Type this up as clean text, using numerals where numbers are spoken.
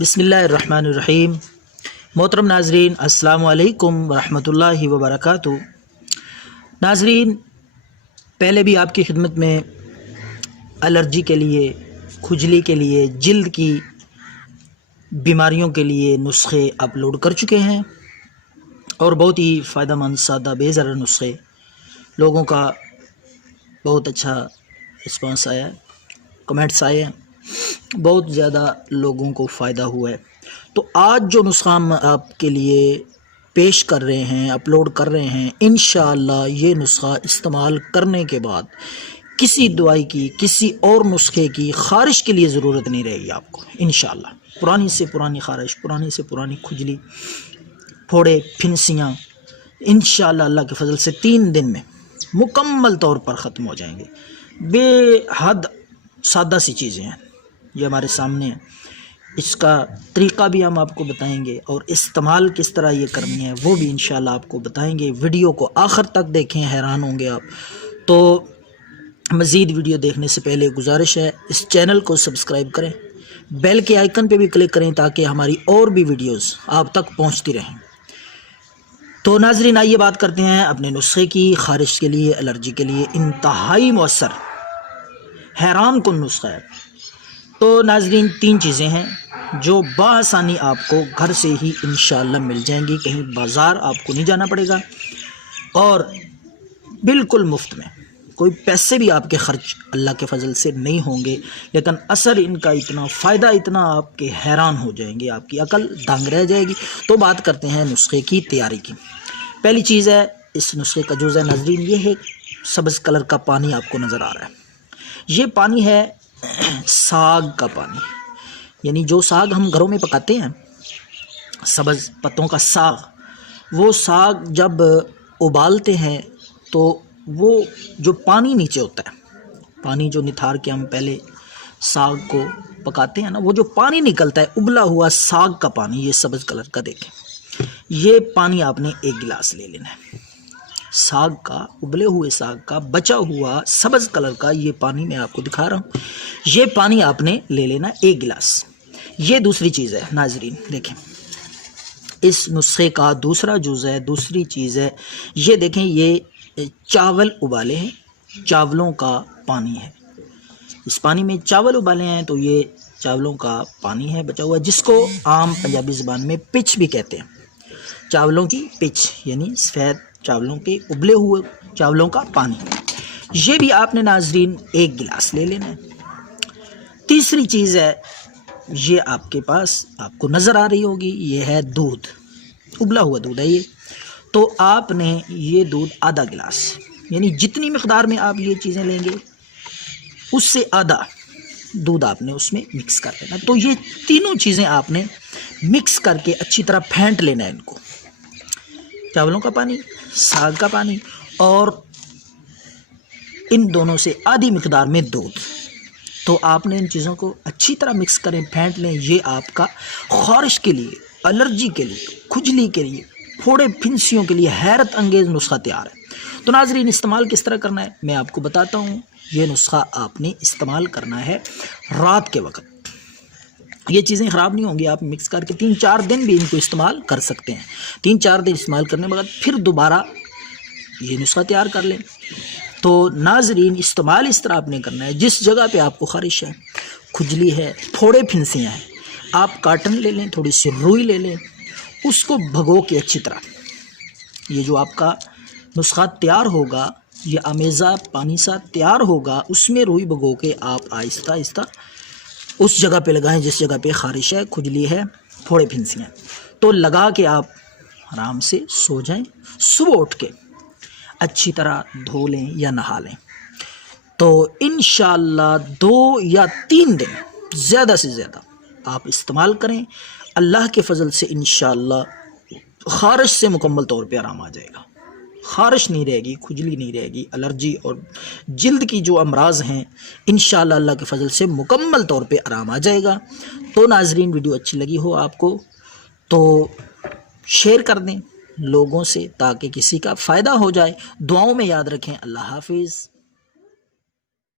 بسم اللہ الرحمن الرحیم۔ محترم ناظرین، السلام علیکم ورحمۃ اللہ وبرکاتہ۔ ناظرین، پہلے بھی آپ کی خدمت میں الرجی کے لیے، کھجلی کے لیے، جلد کی بیماریوں کے لیے نسخے اپلوڈ کر چکے ہیں اور بہت ہی فائدہ مند، سادہ، بے ضرر نسخے، لوگوں کا بہت اچھا رسپانس آیا ہے، کمنٹس آئے ہیں، بہت زیادہ لوگوں کو فائدہ ہوا ہے۔ تو آج جو نسخہ ہم آپ کے لیے پیش کر رہے ہیں، اپلوڈ کر رہے ہیں، انشاءاللہ یہ نسخہ استعمال کرنے کے بعد کسی دوائی کی، کسی اور نسخے کی، خارش کے لیے ضرورت نہیں رہے گی آپ کو انشاءاللہ۔ پرانی سے پرانی خارش، پرانی سے پرانی کھجلی، پھوڑے، پھنسیاں انشاءاللہ اللہ کے فضل سے 3 دن میں مکمل طور پر ختم ہو جائیں گے۔ بے حد سادہ سی چیزیں ہیں یہ ہمارے سامنے ہیں، اس کا طریقہ بھی ہم آپ کو بتائیں گے اور استعمال کس طرح یہ کرنی ہے وہ بھی انشاءاللہ آپ کو بتائیں گے۔ ویڈیو کو آخر تک دیکھیں، حیران ہوں گے آپ۔ تو مزید ویڈیو دیکھنے سے پہلے گزارش ہے، اس چینل کو سبسکرائب کریں، بیل کے آئیکن پہ بھی کلک کریں تاکہ ہماری اور بھی ویڈیوز آپ تک پہنچتی رہیں۔ تو ناظرین، آئیے بات کرتے ہیں اپنے نسخے کی۔ خارش کے لیے، الرجی کے لیے انتہائی مؤثر، حیران کن نسخہ ہے۔ تو ناظرین، 3 چیزیں ہیں جو بآسانی آپ کو گھر سے ہی انشاءاللہ مل جائیں گی، کہیں بازار آپ کو نہیں جانا پڑے گا اور بالکل مفت میں، کوئی پیسے بھی آپ کے خرچ اللہ کے فضل سے نہیں ہوں گے، لیکن اثر ان کا اتنا، فائدہ اتنا، آپ کے حیران ہو جائیں گے، آپ کی عقل دنگ رہ جائے گی۔ تو بات کرتے ہیں نسخے کی تیاری کی۔ پہلی چیز ہے، اس نسخے کا جز ہے ناظرین، یہ ہے سبز کلر کا پانی آپ کو نظر آ رہا ہے، یہ پانی ہے ساگ کا پانی، یعنی جو ساگ ہم گھروں میں پکاتے ہیں، سبز پتوں کا ساگ، وہ ساگ جب ابالتے ہیں تو وہ جو پانی نیچے ہوتا ہے، پانی جو نتھار کے ہم پہلے ساگ کو پکاتے ہیں نا، وہ جو پانی نکلتا ہے ابلا ہوا ساگ کا پانی، یہ سبز کلر کا دیکھیں، یہ پانی آپ نے 1 گلاس لے لینا ہے۔ ساگ کا، ابلے ہوئے ساگ کا بچا ہوا سبز کلر کا یہ پانی میں آپ کو دکھا رہا ہوں، یہ پانی آپ نے لے لینا 1 گلاس۔ یہ دوسری چیز ہے ناظرین، دیکھیں اس نسخے کا دوسرا جز ہے، دوسری چیز ہے، یہ دیکھیں، یہ چاول ابالے ہیں، چاولوں کا پانی ہے، اس پانی میں چاول ابالے ہیں تو یہ چاولوں کا پانی ہے بچا ہوا، جس کو عام پنجابی زبان میں پچ بھی کہتے ہیں، چاولوں کی پچ، یعنی سفید چاولوں کے، ابلے ہوئے چاولوں کا پانی، یہ بھی آپ نے ناظرین 1 گلاس لے لینا ہے۔ تیسری چیز ہے، یہ آپ کے پاس، آپ کو نظر آ رہی ہوگی، یہ ہے دودھ، ابلا ہوا دودھ ہے یہ، تو آپ نے یہ دودھ آدھا گلاس، یعنی جتنی مقدار میں آپ یہ چیزیں لیں گے اس سے آدھا دودھ آپ نے اس میں مکس کر لینا۔ تو یہ تینوں چیزیں آپ نے مکس کر کے اچھی طرح پھینٹ لینا ہے ان کو، چاولوں کا پانی، ساگ کا پانی اور ان دونوں سے آدھی مقدار میں دودھ۔ تو آپ نے ان چیزوں کو اچھی طرح مکس کریں، پھینٹ لیں۔ یہ آپ کا خارش کے لیے، الرجی کے لیے، کھجلی کے لیے، پھوڑے پھنسیوں کے لیے حیرت انگیز نسخہ تیار ہے۔ تو ناظرین، استعمال کس طرح کرنا ہے میں آپ کو بتاتا ہوں۔ یہ نسخہ آپ نے استعمال کرنا ہے رات کے وقت، یہ چیزیں خراب نہیں ہوں گی، آپ مکس کر کے 3-4 دن بھی ان کو استعمال کر سکتے ہیں۔ 3-4 دن استعمال کرنے کے بعد پھر دوبارہ یہ نسخہ تیار کر لیں۔ تو ناظرین، استعمال اس طرح آپ نے کرنا ہے، جس جگہ پہ آپ کو خارش ہے، کھجلی ہے، پھوڑے پھنسیاں ہیں، آپ کاٹن لے لیں، تھوڑی سی روئی لے لیں، اس کو بھگو کے اچھی طرح، یہ جو آپ کا نسخہ تیار ہوگا، یہ امیزہ پانی سا تیار ہوگا، اس میں روئی بھگو کے آپ آہستہ آہستہ اس جگہ پہ لگائیں جس جگہ پہ خارش ہے، کھجلی ہے، پھوڑے پھنسیاں ہیں، تو لگا کے آپ آرام سے سو جائیں۔ صبح اٹھ کے اچھی طرح دھو لیں یا نہا لیں، تو انشاءاللہ 2 یا 3 دن زیادہ سے زیادہ آپ استعمال کریں، اللہ کے فضل سے انشاءاللہ خارش سے مکمل طور پہ آرام آ جائے گا، خارش نہیں رہے گی، کھجلی نہیں رہے گی، الرجی اور جلد کی جو امراض ہیں انشاءاللہ اللہ کے فضل سے مکمل طور پہ آرام آ جائے گا۔ تو ناظرین، ویڈیو اچھی لگی ہو آپ کو تو شیئر کر دیں لوگوں سے تاکہ کسی کا فائدہ ہو جائے۔ دعاؤں میں یاد رکھیں۔ اللہ حافظ۔